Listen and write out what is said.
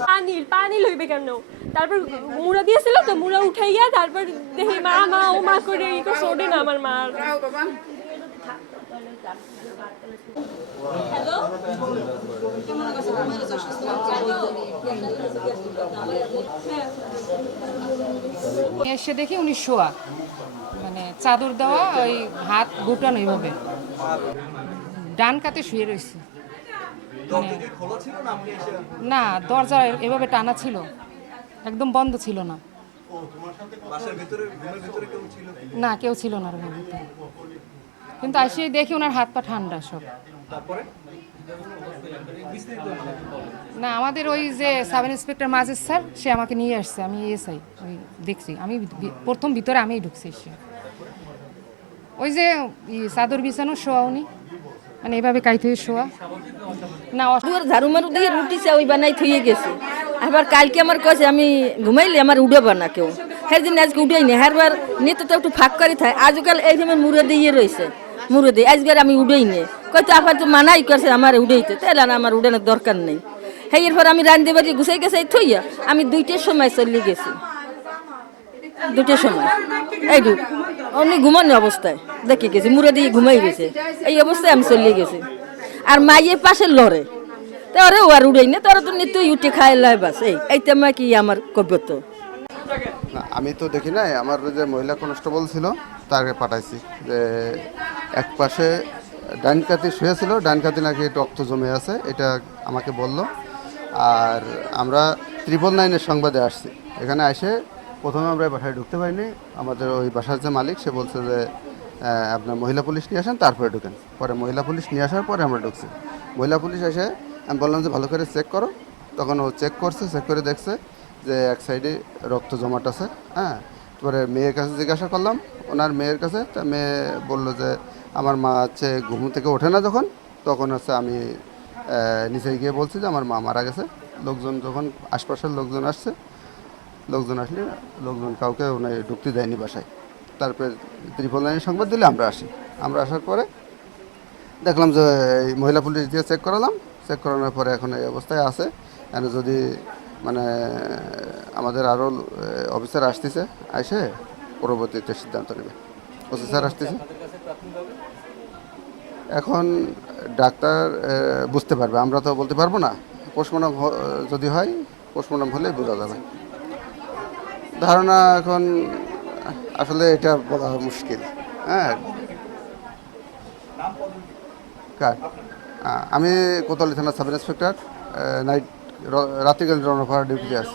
পানি পানি লইবে কেন তারপর মুড়া দিয়েছিল তো, মুড়া উঠাইয়া তারপর দেখি মা মা, ও মা করে ই করছে ওঠে না আমার মা। এসে দেখি উনি শোয়া চাদর দেওয়া ওই হাত গুটানো এইভাবে। ডান কাতে শুয়ে রয়েছে। মানে না দরজা এভাবে টানা ছিল। একদম বন্ধ ছিল না। না কেউ ছিল না রুমের ভিতরে। কিন্তু আসে দেখি ওনার হাত পা ঠান্ডা সব। না আমাদের ওই যে সাব ইন্সপেক্টর মাজেদ স্যার সে আমাকে নিয়ে আসছে। আমি এসআই ওই দেখছি। আমি প্রথম ভিতরে আমিই ঢুকছি সে ওই যে চাদর বিছানো শোয়া উনি। মানে এভাবে কাইতে শোয়া। না, অস- দুয়ার ঝাড়ু মারু দিয়ে রুটি ওই বানাই থইয়ে গেছে। আবার কালকে আমার কয়েছে আমি ঘুমাইলে আমার উড়াবা না কেউ। হ্যাঁ দিন আজকে উঠাই নি হারবার নিতে তো একটু ফাঁক করে থাকে। আজকাল এই সময় মুড়ে দিয়ে রয়েছে। মুড়ে দিয়ে। আজকাল আমি উড়াই নি কয়তো আবার তো মানাই করছে আমার উড়াইতে। তাহলে না আমার উড়ানোর দরকার নেই। হ্যাঁ এরপর আমি রান্ধতে বাড়ি গুছাই গেছে থইয়া আমি দুইটার সময় চলে গেছি। দুটোর সময়। এই অমনি ঘুমানো অবস্থায়। দেখে গেছি, মুড়ে দিয়ে ঘুমাই গেছে। এই অবস্থায় আমি চলিয়ে গেছি। আর মাইয়ের পাশে লড়ে। তোরে ও আর উড়াই না তোরা তো নিত্যই উঠে খাই লাই বাস। এই এইটা মা কি আমার কব্যত আমি তো দেখি নাই, আমার যে মহিলা কনস্টেবল ছিল, তাকে পাঠাইছি যে এক পাশে ডান কাতি শুয়েছিল ডান কাতি নাকি রক্ত জমে আছে, এটা আমাকে বলল। আর আমরা ত্রিপল নাইনের সংবাদে আসছি। এখানে এসে প্রথমে আমরা বাসায় ঢুকতে পারিনি। আমাদের ওই বাসার যে মালিক, সে বলছে যে আপনার মহিলা পুলিশ নিয়ে আসেন, তারপরে ঢুকেন। পরে মহিলা পুলিশ নিয়ে আসার পরে আমরা ঢুকছি। মহিলা পুলিশ এসে, আমি বললাম যে ভালো করে চেক করো। তখন ও চেক করছে চেক করে দেখছে যে এক সাইডে রক্ত জমাট আছে হ্যাঁ? তারপরে মেয়ের কাছে জিজ্ঞাসা করলাম, ওনার মেয়ের কাছে, তা মেয়ে বলল যে, আমার মা হচ্ছে ঘুম থেকে ওঠে না যখন। তখন হচ্ছে আমি নিচে গিয়ে বলছি যে, আমার মা মারা গেছে। লোকজন যখন, আশপাশের লোকজন আসছে, লোকজন আসলে লোকজন কাউকে ওনার ঢুকতে দেয়নি বাসায়। তারপরে ত্রিপল লাইনের সংবাদ দিলে আমরা আসি। আমরা আসার পরে দেখলাম যে এই মহিলা পুলিশ দিয়ে চেক করালাম। চেক করানোর পরে এখন এই অবস্থায় আছে। এখানে যদি মানে আমাদের আরও অফিসার আসতেছে আসে পরবর্তীতে সিদ্ধান্ত নেবে। অফিসার আসতেছে। এখন ডাক্তার বুঝতে পারবে। আমরা তো বলতে পারব না। পোস্টমর্টম যদি হয়, পোস্টমর্টম হলে বোঝা যাবে। ধারণা এখন আসলে এটা বলা মুশকিল। হ্যাঁ। আমি কোতলি থানা সাব ইন্সপেক্টর নাইট রাত্রিকালীন রণফার ডিউটিতে আছি।